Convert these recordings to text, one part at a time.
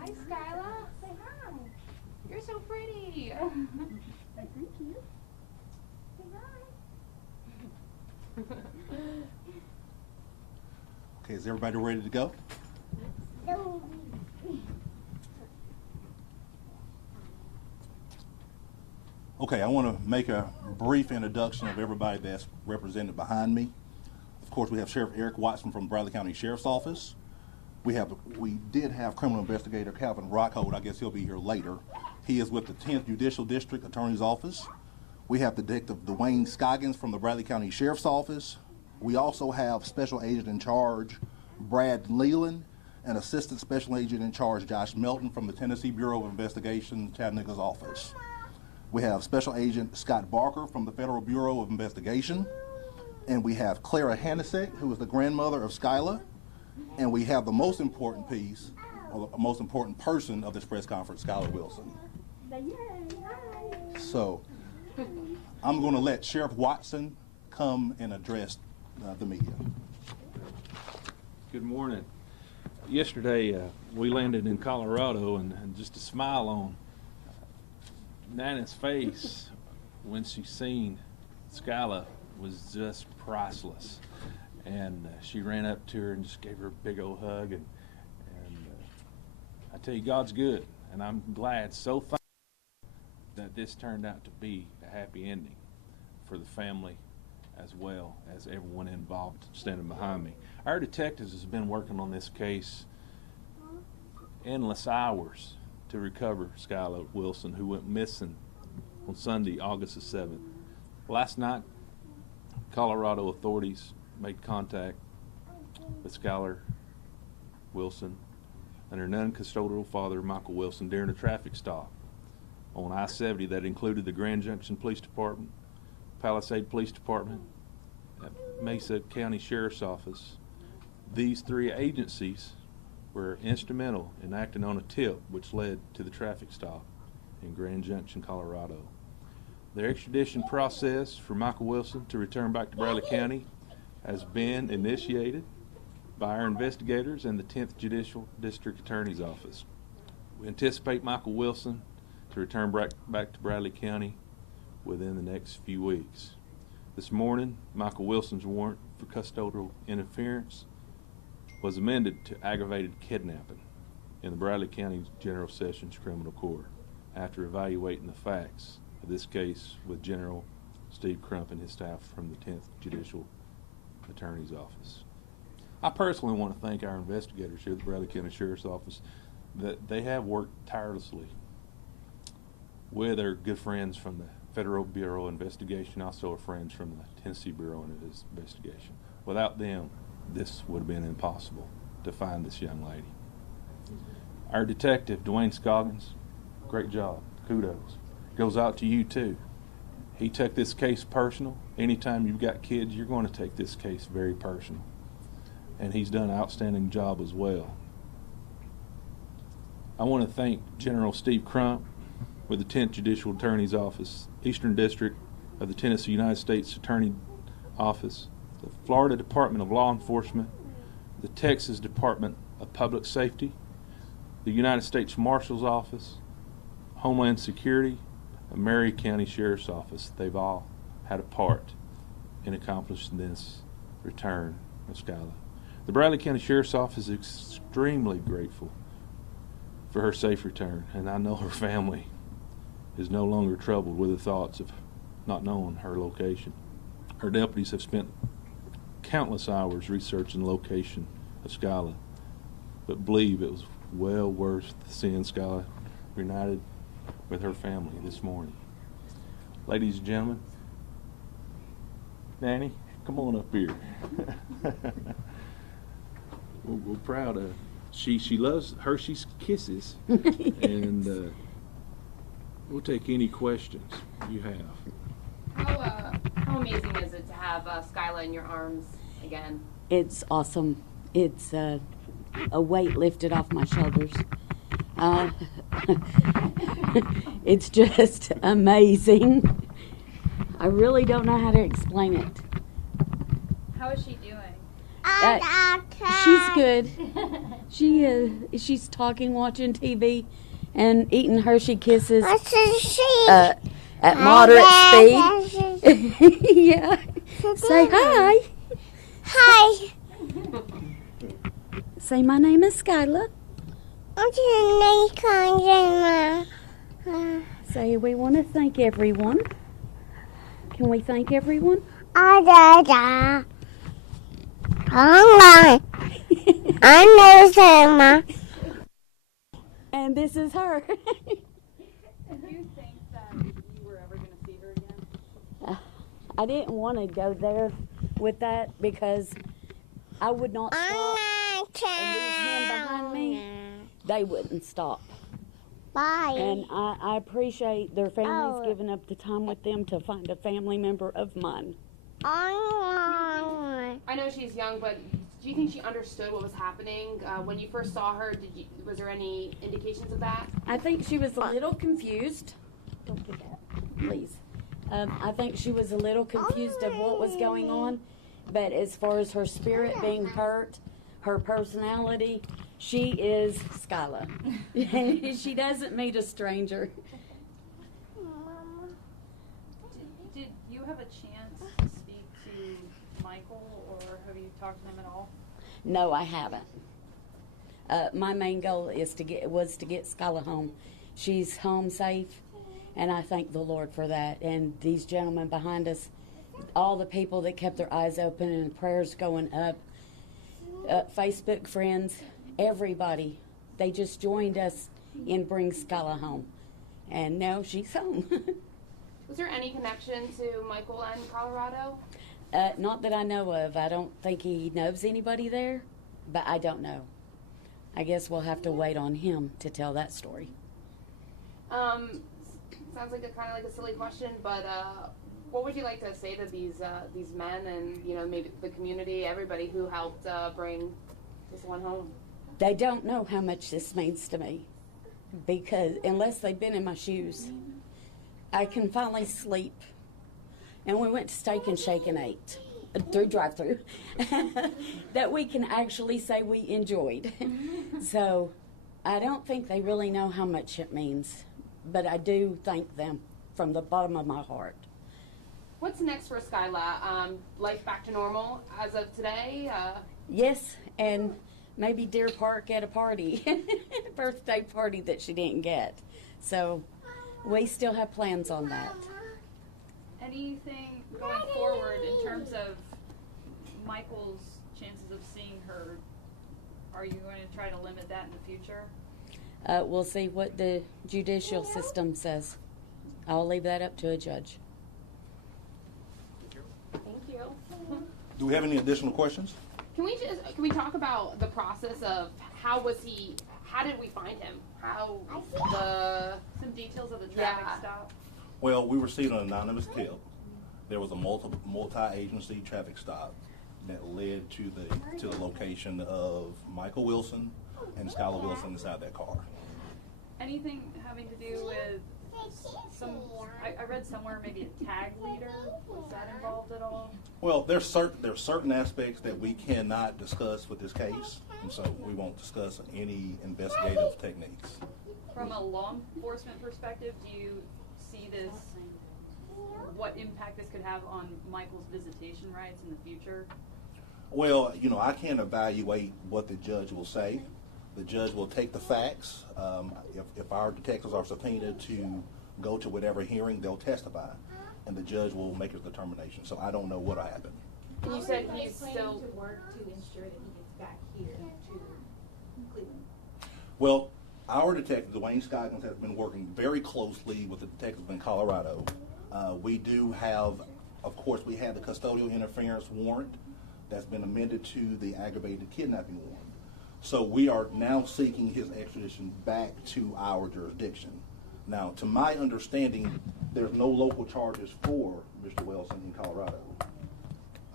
Hi, Skyla. Say hi. You're so pretty. Thank you. Say hi. Okay, is everybody ready to go? No. Okay, I want to make a brief introduction of everybody that's represented behind me. Of course, we have Sheriff Eric Watson from Bradley County Sheriff's Office. We did have criminal investigator Calvin Rockhold. I guess he'll be here later. He is with the 10th Judicial District Attorney's Office. We have Detective Dwayne Scoggins from the Bradley County Sheriff's Office. We also have Special Agent in Charge Brad Leland and Assistant Special Agent in Charge Josh Melton from the Tennessee Bureau of Investigation, Chattanooga's office. We have Special Agent Scott Barker from the Federal Bureau of Investigation. And we have Clara Hanacek, who is the grandmother of Skyla. And we have the most important piece, or the most important person of this press conference, Skyla Wilson. So I'm going to let Sheriff Watson come and address the media. Good morning. Yesterday we landed in Colorado, and just a smile on Nana's face when she seen Skyla was just priceless. And she ran up to her and just gave her a big old hug. And I tell you, God's good, and I'm glad, so thankful that this turned out to be a happy ending for the family as well as everyone involved standing behind me. Our detectives has been working on this case endless hours to recover Skyla Wilson, who went missing on Sunday, August the 7th. Last night, Colorado authorities made contact with Skyla Wilson and her non-custodial father, Michael Wilson, during a traffic stop on I-70 that included the Grand Junction Police Department, Palisade Police Department, Mesa County Sheriff's Office. These three agencies were instrumental in acting on a tip which led to the traffic stop in Grand Junction, Colorado. The extradition process for Michael Wilson to return back to Bradley County has been initiated by our investigators and the 10th Judicial District Attorney's Office. We anticipate Michael Wilson to return back to Bradley County within the next few weeks. This morning, Michael Wilson's warrant for custodial interference was amended to aggravated kidnapping in the Bradley County General Sessions Criminal Court after evaluating the facts of this case with General Steve Crump and his staff from the 10th Judicial Attorney's Office. I personally want to thank our investigators here at the Bradley County Sheriff's Office that they have worked tirelessly with our good friends from the Federal Bureau of Investigation, also our friends from the Tennessee Bureau of Investigation. Without them, this would have been impossible to find this young lady. Our detective, Dwayne Scoggins, great job, kudos. Goes out to you too. He took this case personal. Anytime you've got kids, you're going to take this case very personal. And he's done an outstanding job as well. I want to thank General Steve Crump with the 10th Judicial Attorney's Office, Eastern District of the Tennessee United States Attorney Office, the Florida Department of Law Enforcement, the Texas Department of Public Safety, the United States Marshal's Office, Homeland Security, and Mary County Sheriff's Office. They've all had a part in accomplishing this return of Skyla. The Bradley County Sheriff's Office is extremely grateful for her safe return, and I know her family is no longer troubled with the thoughts of not knowing her location. Her deputies have spent countless hours researching the location of Skyla, but believe it was well worth seeing Skyla reunited with her family this morning. Ladies and gentlemen, Nanny, come on up here. We're proud of her. She loves Hershey's Kisses, and we'll take any questions you have. How amazing is it to have Skyla in your arms again? It's awesome. It's a weight lifted off my shoulders. It's just amazing. I really don't know how to explain it. How is she doing? She's good. She's talking, watching TV, and eating Hershey Kisses What's a sheep? at moderate speed. Yeah. Say hi. Hi. Say, my name is Skyla. What's your name, Conjure? Say, we want to thank everyone. Can we thank everyone? Da. I know Selma. And this is her. Do you think that you were ever going to see her again? I didn't want to go there with that because I would not stop. And these men behind me, they wouldn't stop. Bye. And I appreciate their families giving up the time with them to find a family member of mine. I know she's young, but do you think she understood what was happening when you first saw her? Was there any indications of that? I think she was a little confused. Don't do that, please. I think she was a little confused of what was going on, but as far as her spirit being hurt, her personality, she is Skyla. She doesn't meet a stranger. Did you have a chance to speak to Michael, or have you talked to him at all? No, I haven't. My main goal was to get Skyla home. She's home safe, and I thank the Lord for that. And these gentlemen behind us, all the people that kept their eyes open and prayers going up, Facebook friends, everybody, they just joined us in bringing Skyla home. And now she's home. Was there any connection to Michael and Colorado? Not that I know of. I don't think he knows anybody there, but I don't know. I guess we'll have to wait on him to tell that story. Sounds like kind of like a silly question, but what would you like to say to these men and maybe the community, everybody who helped bring this one home? They don't know how much this means to me, because unless they've been in my shoes, I can finally sleep. And we went to Steak and Shake and ate through drive-through that we can actually say we enjoyed. So I don't think they really know how much it means, but I do thank them from the bottom of my heart. What's next for Skyla? Life back to normal as of today? Yes, and maybe Deer Park at a party, birthday party that she didn't get. So we still have plans on that. Anything going forward in terms of Michael's chances of seeing her? Are you going to try to limit that in the future? We'll see what the judicial system says. I'll leave that up to a judge. Thank you. Do we have any additional questions? Can we talk about the process of how did we find him? Some details of the traffic stop. Well, we received an anonymous tip. There was a multi-agency traffic stop that led to the location of Michael Wilson and Skyla Wilson inside that car. Anything having to do with I read somewhere maybe a tag leader. Was that involved at all? Well, there's certain aspects that we cannot discuss with this case, and so we won't discuss any investigative techniques. From a law enforcement perspective, do you see this, what impact this could have on Michael's visitation rights in the future? Well, I can't evaluate what the judge will say. The judge will take the facts. If our detectives are subpoenaed to go to whatever hearing, they'll testify, and the judge will make his determination. So I don't know what will happen. And you said he's still to work to ensure that he gets back here to Cleveland. Well, our detective, Dwayne Scoggins, has been working very closely with the detectives in Colorado. We do have, of course, we have the custodial interference warrant that's been amended to the aggravated kidnapping warrant. So we are now seeking his extradition back to our jurisdiction. Now, to my understanding, there's no local charges for Mr. Wilson in Colorado.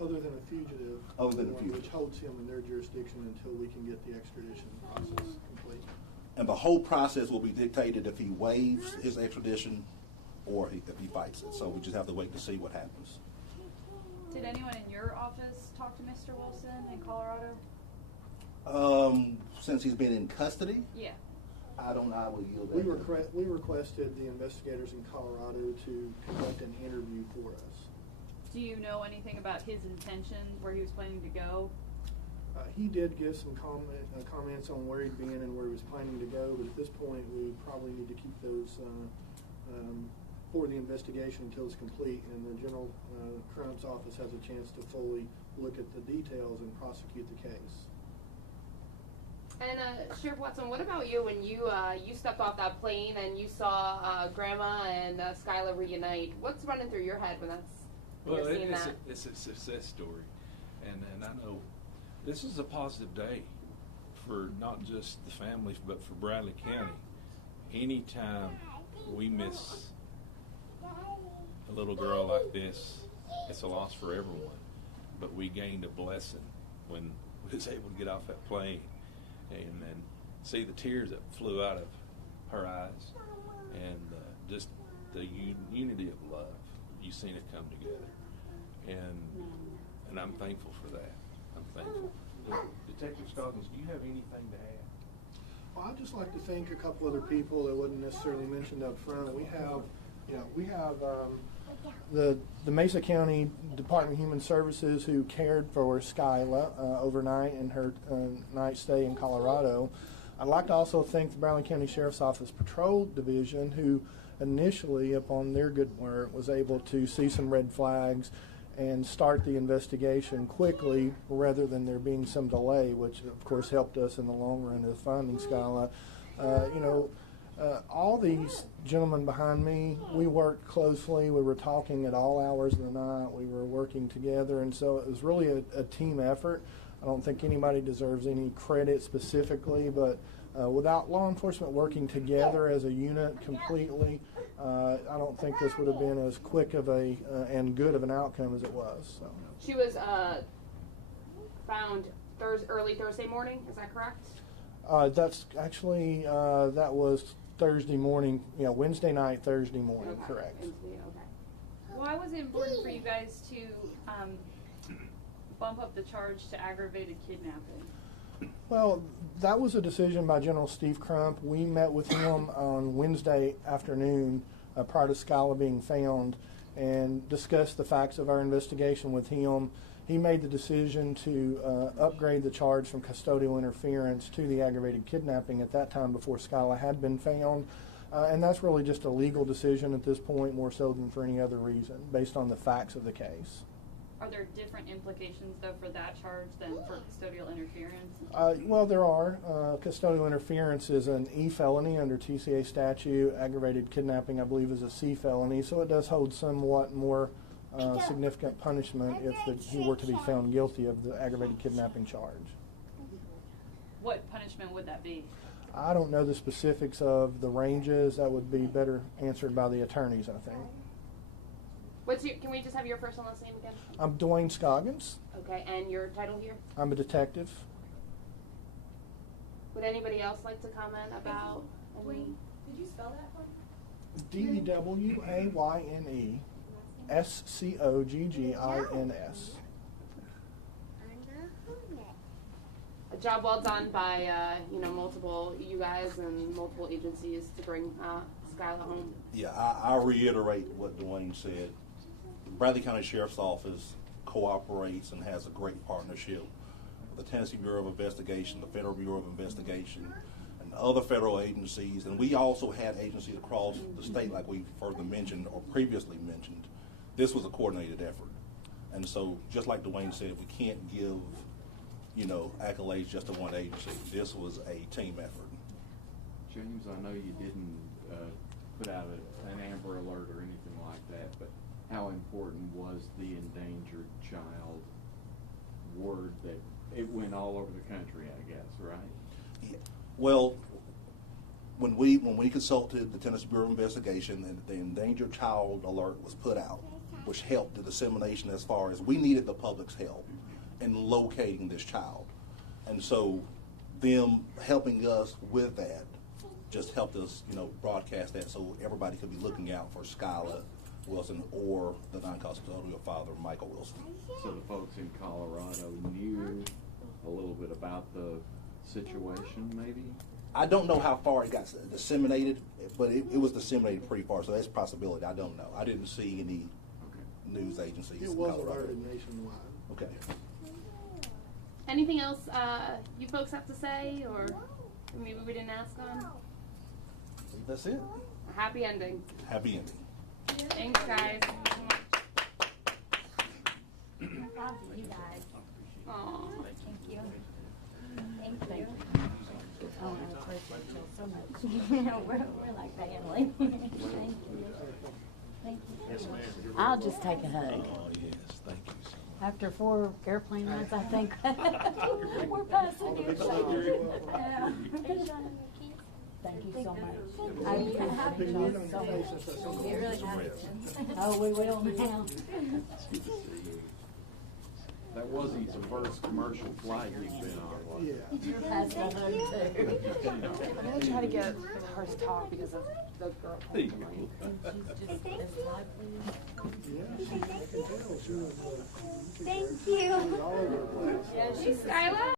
Other than a fugitive. Other than a fugitive. Which holds him in their jurisdiction until we can get the extradition process complete. And the whole process will be dictated if he waives his extradition or if he fights it. So we just have to wait to see what happens. Did anyone in your office talk to Mr. Wilson in Colorado? since he's been in custody, Yeah. I will yield that. We requested the investigators in Colorado to conduct an interview for us. Do you know anything about his intention, where he was planning to go? He did give some comments on where he'd been and where he was planning to go, but at this point, we probably need to keep those for the investigation until it's complete and the General Crump's office has a chance to fully look at the details and prosecute the case. And Sheriff Watson, what about you when you stepped off that plane and you saw Grandma and Skyla reunite? What's running through your head when you're seeing that? It's a success story, and I know this is a positive day for not just the families but for Bradley County. Anytime we miss a little girl like this, it's a loss for everyone. But we gained a blessing when we was able to get off that plane and see the tears that flew out of her eyes, and just the unity of love. You've seen it come together, and I'm thankful for that. I'm thankful. Detective Scoggins, do you have anything to add? Well, I'd just like to thank a couple other people that wasn't necessarily mentioned up front. We have the Mesa County Department of Human Services who cared for Skyla overnight in her night stay in Colorado. I'd like to also thank the Bradley County Sheriff's Office Patrol Division, who initially, upon their good work, was able to see some red flags and start the investigation quickly rather than there being some delay, which of course helped us in the long run of finding Skyla. All these gentlemen behind me, we worked closely. We were talking at all hours of the night. We were working together, and so it was really a team effort. I don't think anybody deserves any credit specifically, but without law enforcement working together as a unit completely, I don't think this would have been as quick of and good of an outcome as it was. So. She was found early Thursday morning. Is that correct? That's actually that was Thursday morning. Wednesday night, Thursday morning. Okay. Correct. Okay. Why was it important for you guys to bump up the charge to aggravated kidnapping? Well, that was a decision by General Steve Crump. We met with him on Wednesday afternoon prior to Skyla being found and discussed the facts of our investigation with him. He made the decision to upgrade the charge from custodial interference to the aggravated kidnapping at that time before Skyla had been found. And that's really just a legal decision at this point, more so than for any other reason, based on the facts of the case. Are there different implications, though, for that charge than for custodial interference? Well, there are. Custodial interference is an E felony under TCA statute. Aggravated kidnapping, I believe, is a C felony. So it does hold somewhat more significant punishment if he were to be found guilty of the aggravated kidnapping charge. What punishment would that be? I don't know the specifics of the ranges. That would be better answered by the attorneys, I think. Can we just have your first and last name again? I'm Dwayne Scoggins. Okay, and your title here? I'm a detective. Would anybody else like to comment about? Dwayne, did you spell that for me? DEWAYNE-SCOGGINS. A job well done by multiple you guys and multiple agencies to bring Skyla home. Yeah, I reiterate what Dwayne said. The Bradley County Sheriff's Office cooperates and has a great partnership with the Tennessee Bureau of Investigation, the Federal Bureau of Investigation, and other federal agencies. And we also had agencies across the state, like we further mentioned or previously mentioned. This was a coordinated effort. And so, just like Dwayne said, we can't give accolades just to one agency. This was a team effort. James, I know you didn't put out an Amber Alert or anything like that, but how important was the endangered child word that it went all over the country, I guess, right? Yeah. Well, when we consulted the Tennessee Bureau of Investigation, and the endangered child alert was put out, which helped the dissemination as far as we needed the public's help in locating this child. And so them helping us with that just helped us, broadcast that so everybody could be looking out for Skyla Wilson or the non-custodial father, Michael Wilson. So the folks in Colorado knew a little bit about the situation, maybe? I don't know how far it got disseminated, but it was disseminated pretty far, so that's a possibility. I don't know. I didn't see any news agencies It in was Colorado. alerted nationwide. Okay. Anything else you folks have to say, or maybe we didn't ask on? That's it. A happy ending. Happy ending. Thanks, guys. Proud of you guys. Aw. Thank you. Thank you. Oh, I appreciate you so much. we're like family. Thank you. Thank you. I'll just take a hug. Oh, yes, thank you so much. After 4 airplane rides, I think we're passing good shape. Thank you so much. I appreciate you so much. It really happens. Oh, we will now. It's good to see you. That wasn't the first commercial flight you've been on, was it? You're passing a hug too. I'm gonna try to get her to talk because of the girl. There you go. Thank you. Yeah, she's Skyla.